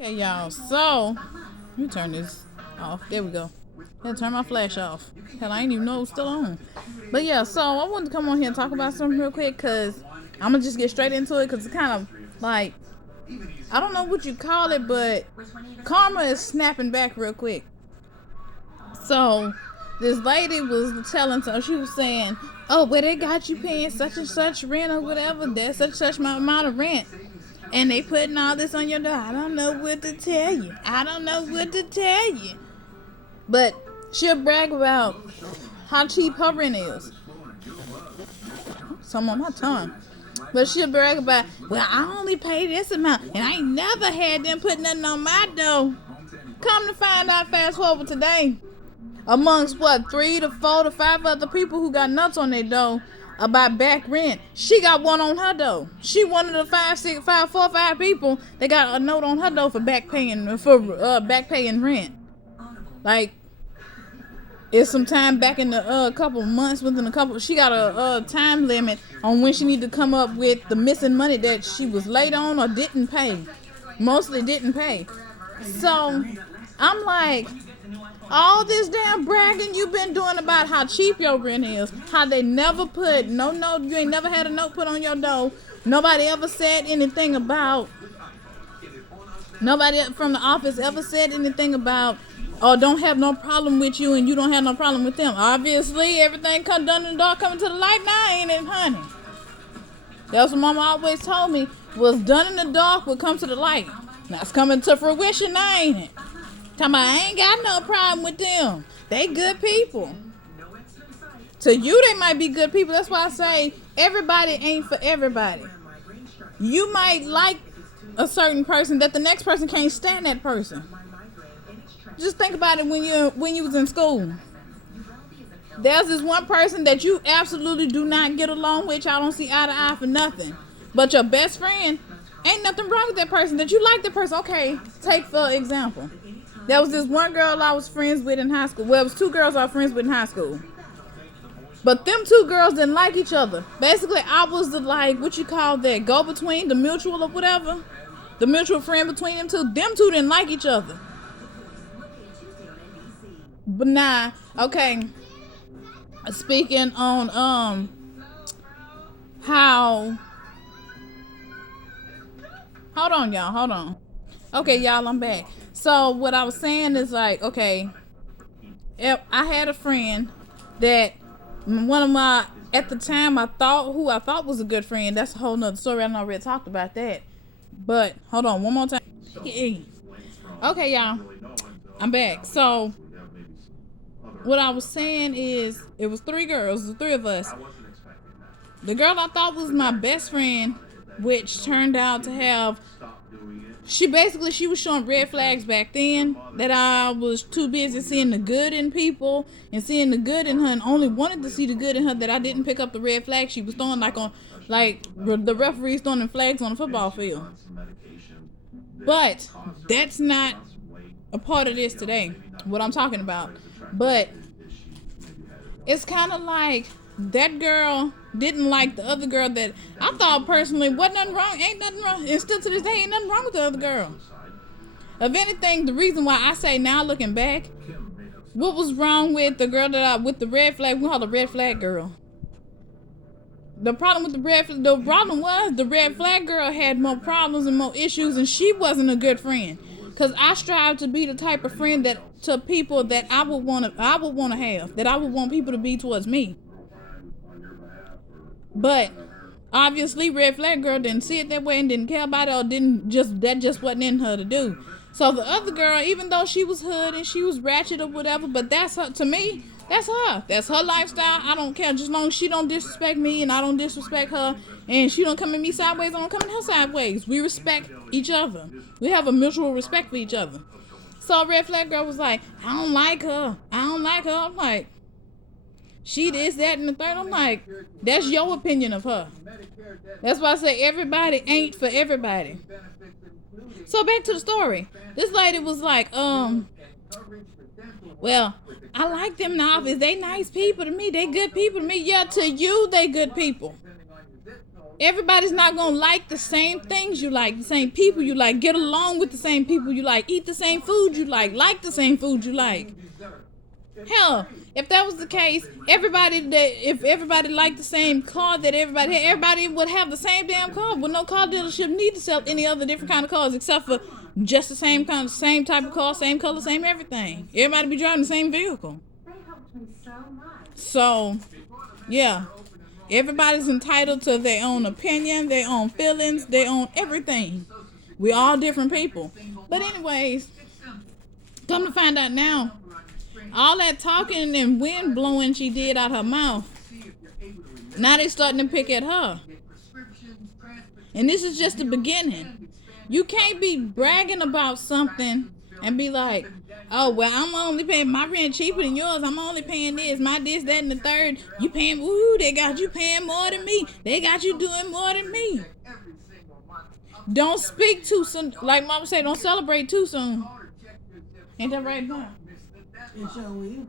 Okay, y'all. So, let me turn this off. There we go. Gotta turn my flash off. Hell, I ain't even know it was still on. But yeah, so I wanted to come on here and talk about something real quick because I'm gonna just get straight into it because it's kind of like, I don't know what you call it, but karma is snapping back real quick. So, this lady was telling, so she was saying, oh, well, they got you paying such and such rent or whatever. That's such and such amount of rent. And they putting all this on your door. I don't know what to tell you. I don't know what to tell you. But she'll brag about how cheap her rent is. Some on my tongue. But she'll brag about, well, I only pay this amount. And I ain't never had them put nothing on my door. Come to find out, fast forward today, amongst what, 3 to 4 to 5 other people who got nuts on their door about back rent, she got one on her door. She one of the 5 people that got a note on her door for back paying rent. Like, it's some time back in the couple months, within a couple, she got a time limit on when she need to come up with the missing money that she was late on or didn't pay. Mostly didn't pay. So I'm like, all this damn bragging you've been doing about how cheap your rent is, how they never put no note, you ain't never had a note put on your door. Nobody ever said anything about, nobody from the office ever said anything about, oh, don't have no problem with you and you don't have no problem with them. Obviously, everything come done in the dark, coming to the light now, ain't it, honey? That's what mama always told me, was done in the dark will come to the light. Now it's coming to fruition now, ain't it? Talking about, I ain't got no problem with them. They good people. To you, they might be good people. That's why I say everybody ain't for everybody. You might like a certain person that the next person can't stand that person. Just think about it when you was in school. There's this one person that you absolutely do not get along with. Y'all don't see eye to eye for nothing. But your best friend, ain't nothing wrong with that person. That you like that person. Okay, take for example. There was this one girl I was friends with in high school. Well, it was 2 girls I was friends with in high school. But them 2 girls didn't like each other. Basically, I was the, like, what you call that, go-between, the mutual or whatever. The mutual friend between them 2. Them 2 didn't like each other. But nah, okay. Speaking on, how... Hold on, y'all, hold on. Okay, y'all, I'm back. So what I was saying is like, okay, I had a friend that one of my, at the time I thought was a good friend. That's a whole nother story. I already talked about that. But hold on, one more time. Okay, y'all, I'm back. So what I was saying is, it was 3 girls, the 3 of us. The girl I thought was my best friend, which turned out to have, she was showing red flags back then, that I was too busy seeing the good in people and seeing the good in her, and only wanted to see the good in her, that I didn't pick up the red flag she was throwing, like the referees throwing flags on the football field. But that's not a part of this today, what I'm talking about. But it's kind of like that girl didn't like the other girl that I thought personally wasn't nothing wrong, ain't nothing wrong, and still to this day ain't nothing wrong with the other girl. If anything, the reason why I say now looking back, what was wrong with the girl with the red flag, we call the red flag girl. The problem was the red flag girl had more problems and more issues, and she wasn't a good friend. Cause I strive to be the type of friend that to people that I would want to have, that I would want people to be towards me. But obviously, red flag girl didn't see it that way and didn't care about it, or that just wasn't in her to do. So the other girl, even though she was hood and she was ratchet or whatever, but that's her, to me, that's her. That's her lifestyle. I don't care, just as long as she don't disrespect me and I don't disrespect her, and she don't come at me sideways, I don't come at her sideways. We respect each other. We have a mutual respect for each other. So red flag girl was like, I don't like her. I'm like, she this, that, and the third. I'm like, that's your opinion of her. That's why I say everybody ain't for everybody. So back to the story. This lady was like, well, I like them in the office. They nice people to me. They good people to me. Yeah, to you, they good people. Everybody's not gonna like the same things you like, the same people you like, get along with the same people you like, eat the same food you like the same food you like. Hell, if that was the case, if everybody liked the same car that everybody had, everybody would have the same damn car. Well, no car dealership need to sell any other different kind of cars except for just the same type of car, same color, same everything. Everybody be driving the same vehicle. So, yeah. Everybody's entitled to their own opinion, their own feelings, their own everything. We all different people. But anyways, come to find out now, all that talking and wind blowing she did out her mouth, now they starting to pick at her. And this is just the beginning. You can't be bragging about something and be like, oh, well, I'm only paying my rent cheaper than yours. I'm only paying this, that, and the third. You paying, they got you paying more than me. They got you doing more than me. Don't speak too soon. Like Mama said, don't celebrate too soon. Ain't that right, Mom?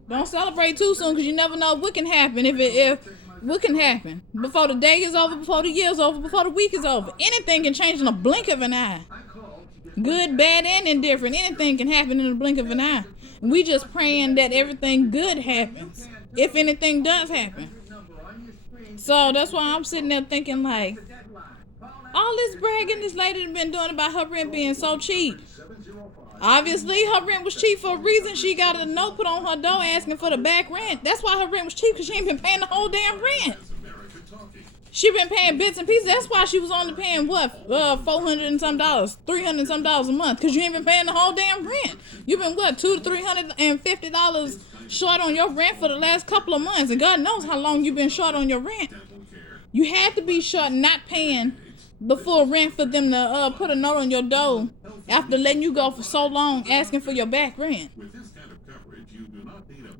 Don't celebrate too soon because you never know what can happen. If what can happen before the day is over, before the year is over, before the week is over. Anything can change in a blink of an eye. Good, bad, and indifferent. Anything can happen in the blink of an eye. We just praying that everything good happens, if anything does happen. So that's why I'm sitting there thinking like, all this bragging this lady been doing about her rent being so cheap. Obviously, her rent was cheap for a reason. She got a note put on her door asking for the back rent. That's why her rent was cheap, because she ain't been paying the whole damn rent. She been paying bits and pieces. That's why she was only paying what, $400 and some dollars, $300 and some dollars a month, because you ain't been paying the whole damn rent. You been what, $200 to $350 short on your rent for the last couple of months, and God knows how long you been short on your rent. You had to be short, not paying the full rent for them to put a note on your door after letting you go for so long, asking for your back rent.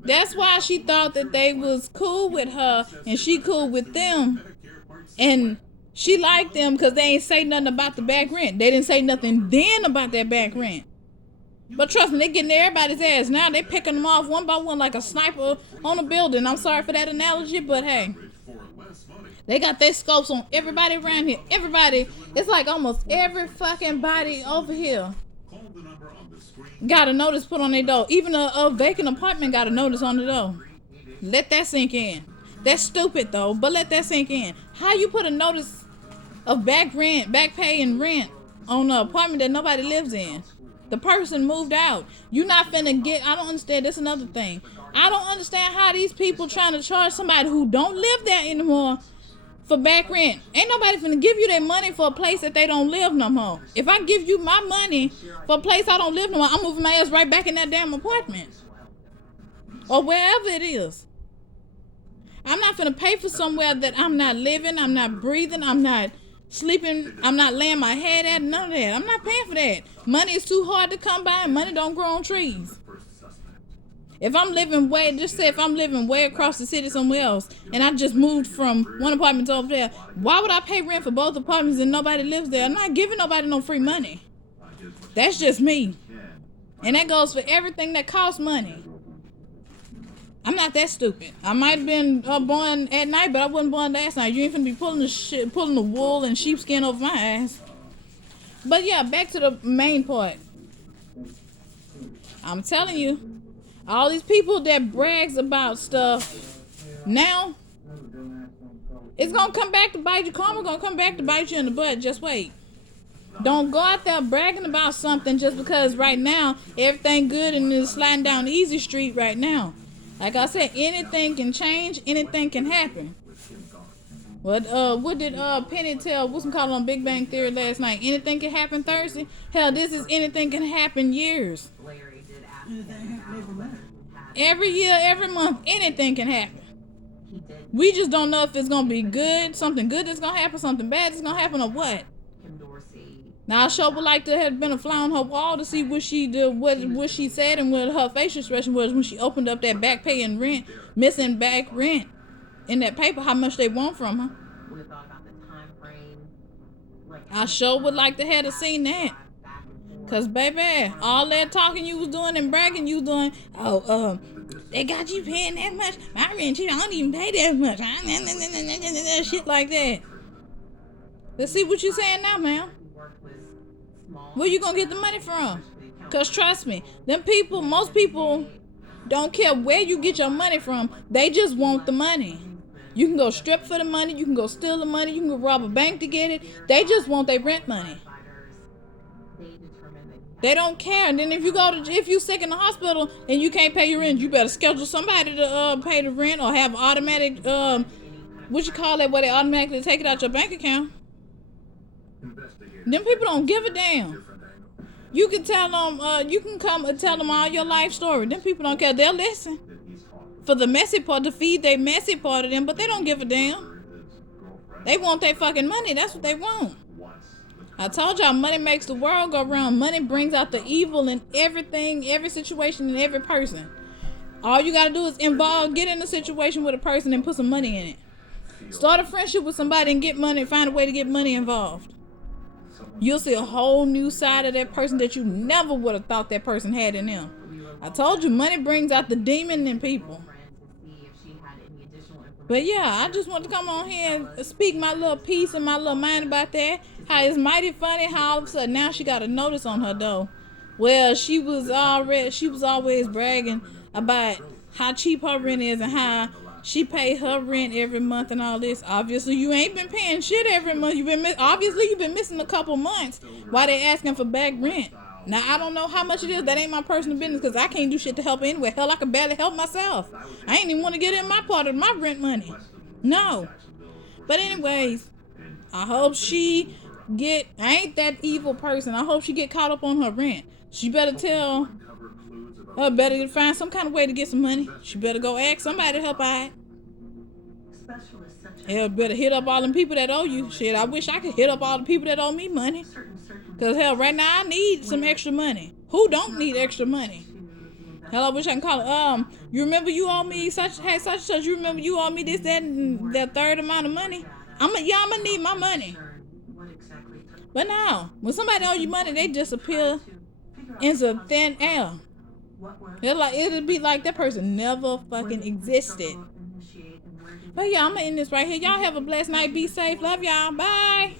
That's why she thought that they was cool with her and she cool with them. And she liked them because they ain't say nothing about the back rent. They didn't say nothing then about that back rent. But trust me, they getting everybody's ass now. They picking them off one by one like a sniper on a building. I'm sorry for that analogy, but hey. They got their scopes on everybody around here. Everybody. It's like almost every fucking body over here got a notice put on their door. Even a vacant apartment got a notice on the door. Let that sink in. That's stupid though, but let that sink in. How you put a notice of back pay and rent on an apartment that nobody lives in? The person moved out. You not finna get, I don't understand, that's another thing. I don't understand how these people trying to charge somebody who don't live there anymore for back rent. Ain't nobody finna give you their money for a place that they don't live no more. If I give you my money for a place I don't live no more, I'm moving my ass right back in that damn apartment. Or wherever it is. I'm not finna pay for somewhere that I'm not living, I'm not breathing, I'm not sleeping, I'm not laying my head at, none of that. I'm not paying for that. Money is too hard to come by and money don't grow on trees. If I'm living way across the city somewhere else and I just moved from one apartment to over there, why would I pay rent for both apartments and nobody lives there? I'm not giving nobody no free money. That's just me. And that goes for everything that costs money. I'm not that stupid. I might have been born at night, but I wasn't born last night. You ain't finna be pulling the wool and sheepskin over my ass. But yeah, back to the main part. I'm telling you, all these people that brags about stuff, now, it's gonna come back to bite you. Karma gonna come back to bite you in the butt. Just wait. Don't go out there bragging about something just because right now, everything good and is sliding down the easy street right now. Like I said, anything can change, anything can happen. What did Penny tell what's called on Big Bang Theory last night? Anything can happen Thursday? Hell, this is anything can happen years. Every year, every month, anything can happen. We just don't know if it's gonna be good, something good that's gonna happen, something bad that's gonna happen, or what. Now I sure would like to have been a fly on her wall to see what she did, what she said, and what her facial expression was when she opened up that back pay and rent, missing back rent in that paper, how much they want from her. I sure would like to have seen that. Cause baby, all that talking you was doing and bragging you was doing, they got you paying that much. My rent cheap, I don't even pay that much. Shit like that. Let's see what you saying now, ma'am. Where you gonna get the money from? Cause trust me, most people don't care where you get your money from. They just want the money. You can go strip for the money. You can go steal the money. You can go rob a bank to get it. They just want their rent money. They don't care. And then if you sick in the hospital and you can't pay your rent, you better schedule somebody to pay the rent or have automatic what you call that, where they automatically take it out your bank account. Them people don't give a damn. You can tell them, you can come and tell them all your life story. Them people don't care. They'll listen for the messy part, to feed their messy part of them, but they don't give a damn. They want their fucking money. That's what they want. I told y'all, money makes the world go round. Money brings out the evil in everything, every situation, and every person. All you gotta do is get in a situation with a person and put some money in it. Start a friendship with somebody and get money, find a way to get money involved. You'll see a whole new side of that person that you never would have thought that person had in them. I told you, money brings out the demon in people. But yeah, I just want to come on here and speak my little piece and my little mind about that. How it's mighty funny how all of a sudden now she got a notice on her door. Well, she was always bragging about how cheap her rent is and how she paid her rent every month and all this. Obviously, you ain't been paying shit every month. You've been missing a couple months while they asking for back rent. Now, I don't know how much it is. That ain't my personal business because I can't do shit to help anyway. Hell, I can barely help myself. I ain't even want to get in my part of my rent money. No. But anyways, I hope I ain't that evil person. I hope she get caught up on her rent. She better better find some kind of way to get some money. She better go ask somebody to help out. Hell, better hit up all them people that owe you. Shit, I wish I could hit up all the people that owe me money. Because, hell, right now I need some extra money. Who don't need extra money? Hell, I wish I can call it. You remember you owe me such and such. You remember you owe me this, that, and that third amount of money? I'm going to need my money. But now, when somebody owe you money, they disappear into thin air. It'll be like that person never fucking existed. But yeah, I'm going to end this right here. Y'all have a blessed night. Be safe. Love y'all. Bye.